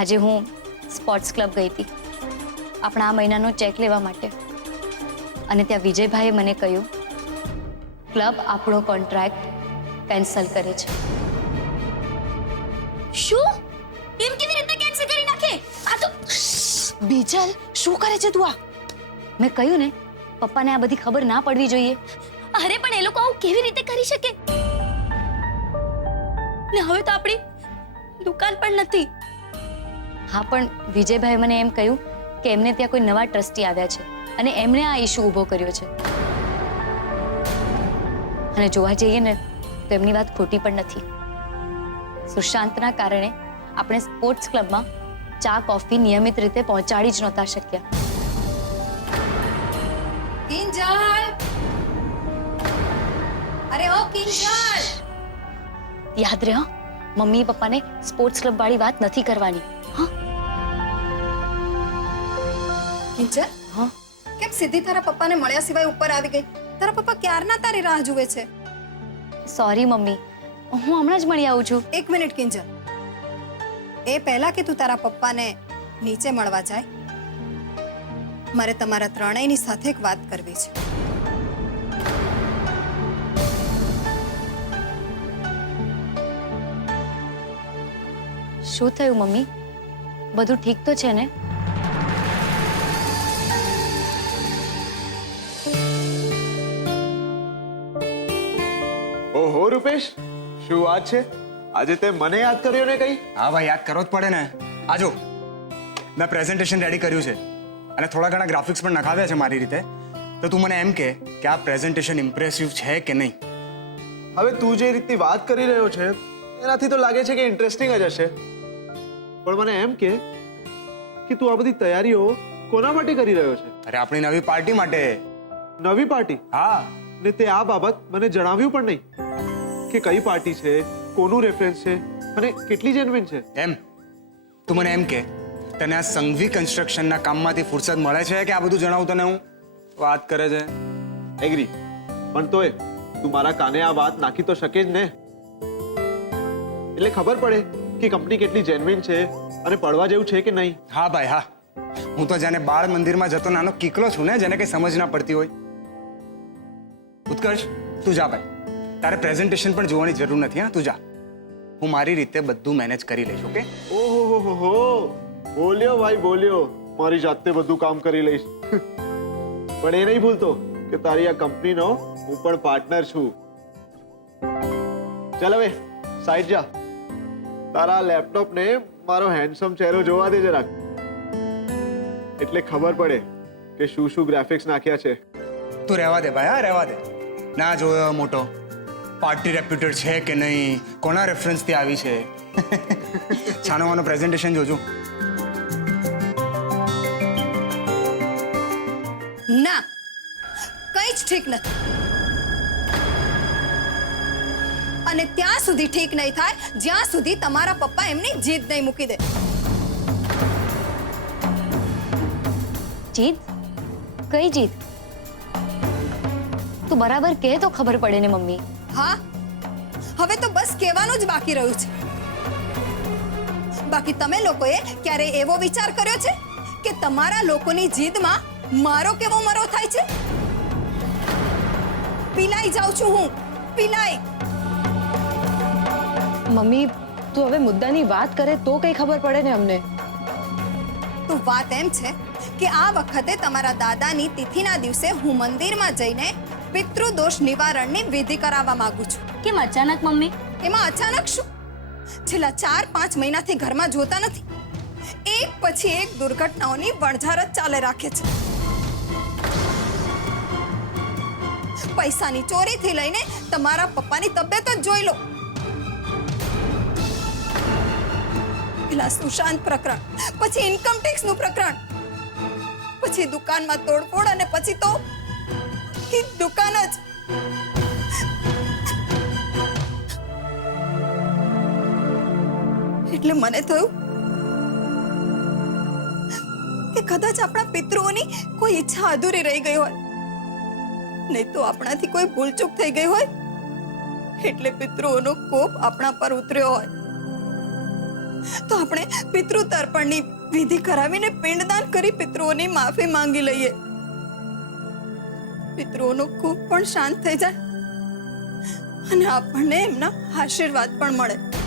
આજે હું sports club ગઈ હતી આપણા આ મહિનાનો ચેક લેવા માટે અને ત્યાં વિજયભાઈએ મને કહ્યું ક્લબ આપણો કોન્ટ્રાક્ટ કેન્સલ કરે છે. શું? એમ કેવી રીતે કેન્સલ કરી નાખે? આ તો બીજલ શું કરે છે તું? મેં કહ્યું ને પપ્પાને આ બધી ખબર ના પડવી જોઈએ. અરે પણ એ લોકો આવું કેવી રીતે કરી શકે? ને હવે તો આપણી દુકાન પણ નથી. હા પણ વિજયભાઈ મને એમ કહ્યું કે એમને ત્યાં કોઈ નવા ટ્રસ્ટી આવ્યા છે અને એમણે આ ઇશ્યુ ઊભો કર્યો છે. અને જોવા જઈએ ને તો એમની વાત ખોટી પણ નથી. સુશાંતના કારણે આપણે સ્પોર્ટ્સ ક્લબમાં ચા કોફી નિયમિત રીતે પહોંચાડી જ નહોતા શક્યા. કિંજલ, અરે ઓ કિંજલ, યાદ રહે મમ્મી પપ્પાને સ્પોર્ટ્સ ક્લબ વાળી વાત નથી કરવાની. હા કિંજલ, હા કેમ સીધી તારા પપ્પાને મળ્યા સિવાય ઉપર આવી ગઈ? તારા પપ્પા ક્યારના તારી રાહ જુએ છે. સોરી મમ્મી, હું હમણાં જ મળી આવું છું. એક મિનિટ કિંજલ, એ પહેલા કે તું તારા પપ્પાને નીચે મળવા જાય, મારે તમારા ત્રણેયની સાથે એક વાત કરવી છે. શું થયું મમ્મી? બધું ઠીક તો છે ને? ઓહો રૂપેશ, શું વાત છે? આજે તે મને યાદ કર્યો ને કઈ? હા ભાઈ, યાદ કરવો જ પડે ને. આજો મેં પ્રેઝન્ટેશન રેડી કર્યું છે અને થોડા ઘણા ગ્રાફિક્સ પણ નખાવ્યા છે મારી રીતે. તો તું મને એમ કે આ પ્રેઝન્ટેશન ઇમ્પ્રેસિવ છે કે નહીં? હવે તું જે રીતની વાત કરી રહ્યો છે એનાથી તો લાગે છે કે ઇન્ટરેસ્ટિંગ જ હશે. પણ મને એમ કે તું આ બધી તૈયારીઓ કોના માટે કરી રહ્યો છે? અરે આપણી નવી પાર્ટી માટે. નવી પાર્ટી? હા. ને તે આ બાબત મને જણાવ્યું પણ નહીં કે કઈ પાર્ટી છે, કોનું રેફરન્સ છે અને કેટલી જેન્યુઇન છે. એમ તું મને એમ કે તને આ સંઘવી કન્સ્ટ્રક્શનના કામમાંથી ફુરસદ મળે છે કે આ બધું જણાવું તને? હું વાત કરે છે. એગ્રી, પણ તોય તું મારા કાને આ વાત નાખી તો શકે જ ને, એટલે ખબર પડે કે કંપની કેટલી જેન્યુઇન છે અને પડવા જેવું છે કે નહીં. હા ભાઈ હા, હું તો જાણે બાળ મંદિરમાં જતો નાનો કીકલો છું ને, જેને કઈ સમજ ના પડતી હોય. ઉત્કર્ષ, તું જા ભાઈ, તારે પ્રેઝન્ટેશન પણ જોવાની જરૂર નથી. હા, તું જા, હું મારી રીતે બધું મેનેજ કરી લઈશ. ઓકે? ઓહો હો હો, બોલ્યો ભાઈ બોલ્યો, મારી જાતે બધું કામ કરી લઈશ. પણ એ નહીં ભૂલતો કે તારી આ કંપનીનો હું પણ પાર્ટનર છું. ચાલ હવે સાઈડ જા, તારા લેપટોપને મારો હેન્ડસમ ચહેરો જોવા દે જરાક, એટલે ખબર પડે કે શું શું ગ્રાફિક્સ નાખ્યા છે. તું રહેવા દે ભાઈ, હા રહેવા દે. ના જોયો મોટો, પાર્ટી રેપ્યુટેડ છે કે નહીં, કોના રેફરન્સથી આવી છે. છાનો માનો પ્રેઝન્ટેશન જોજો. ના, કંઈ જ ઠીક નથી. અને ત્યાં સુધી ઠીક નહીં થાય જ્યાં સુધી તમારા પપ્પા એમની જીદ નહીં મૂકી દે. જીત? કઈ જીત? તું બરાબર કહે તો ખબર પડે ને મમ્મી. હા, હવે તો બસ કહેવાનું જ બાકી રહ્યું છે. બાકી તમે લોકોએ ક્યારે એવો વિચાર કર્યો છે કે તમારા લોકોની જીદમાં મારો કેવો મરો થાય છે? પીલાઈ જાઉં છું હું, પીલાઈ. મમ્મી, તું હવે મુદ્દાની વાત કરે તો કઈ ખબર પડે ને અમને. તો વાત એમ છે કે આ વખતે તમારા દાદાની તિથિના દિવસે હું મંદિરમાં જઈને પિતૃદોષ નિવારણની વિધિ કરાવવા માંગુ છું. કેમ અચાનક મમ્મી? એમાં અચાનક શું? છેલ્લા 4-5 મહિનાથી ઘરમાં જોતા નથી, એક પછી એક દુર્ઘટનાઓની વણઝાર જ ચાલે રાખે છે. પૈસાની ચોરીથી લઈને તમારા પપ્પાની તબિયત જ જોઈ લો. પેલા સુશાંત પ્રકરણ, પછી ઇન્કમ ટેક્સ નું પ્રકરણ, પછી દુકાનમાં તોડફોડ અને પછી તો દુકાન જ. એટલે મને થયું કે કદાચ આપણા પિતૃઓની કોઈ ઈચ્છા અધૂરી રહી ગઈ હોય, નહીં તો આપણાથી કોઈ ભૂલચૂક થઈ ગઈ હોય, એટલે પિતૃઓનો કોપ આપણા પર ઉતર્યો હોય. તો આપણે પિતૃ તર્પણની વિધિ કરાવીને પિંડદાન કરી પિતૃઓની માફી માંગી લઈએ. પિતૃઓનો ખૂબ પણ શાંત થઈ જાય અને આપણને એમના આશીર્વાદ પણ મળે.